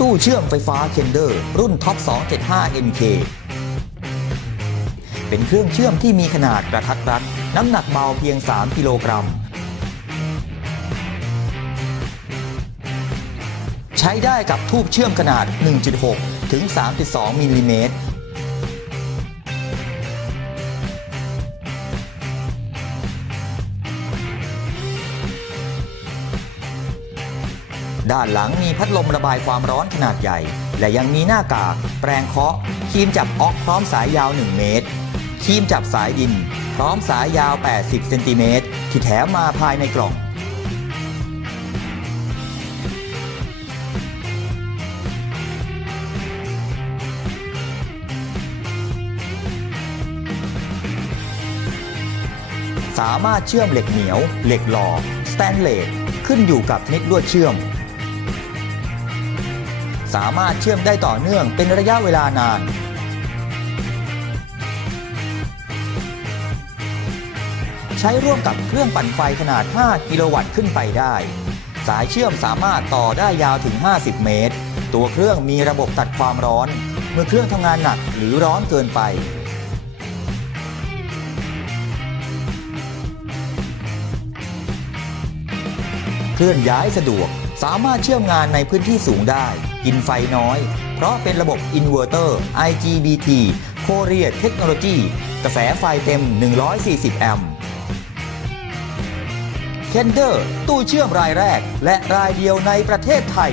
ตู้เชื่อมไฟฟ้าเคนเดอร์ รุ่นท็อป 275 MK เป็นเครื่องเชื่อมที่มีขนาดกระทัดรัด น้ำหนักเบาเพียง 3 กิโลกรัม ใช้ได้กับทูบเชื่อมขนาด 1.6 ถึง 3.2 มิลลิเมตร ด้านหลังมีพัดลมระบายความร้อนขนาดใหญ่ และยังมีหน้ากาก แปรงเคาะครีมจับออกพร้อมสายยาว 1 เมตรครีมจับสายดิน พร้อมสายยาว 80 เซนติเมตรที่แถมมาภายในกล่องสามารถเชื่อมเหล็กเหนียว เหล็กหล่อ สแตนเลส ขึ้นอยู่กับชนิดลวดเชื่อม สามารถเชื่อมได้ต่อเนื่องเป็นระยะเวลานาน ใช้ร่วมกับเครื่องปั่นไฟขนาด 5 กิโลวัตต์ขึ้นไปได้ สายเชื่อมสามารถต่อได้ยาวถึง 50 เมตร ตัวเครื่องมีระบบตัดความร้อน เมื่อเครื่องทำงานหนักหรือร้อนเกินไปเคลื่อนย้ายสะดวก สามารถเชื่อมงานในพื้นที่สูงได้ กินไฟน้อย เพราะเป็นระบบอินเวอร์เตอร์ IGBT Korea Technology กระแสไฟเต็ม 140 แอมป์เคนเดอร์ตู้เชื่อมรายแรก และรายเดียวในประเทศไทย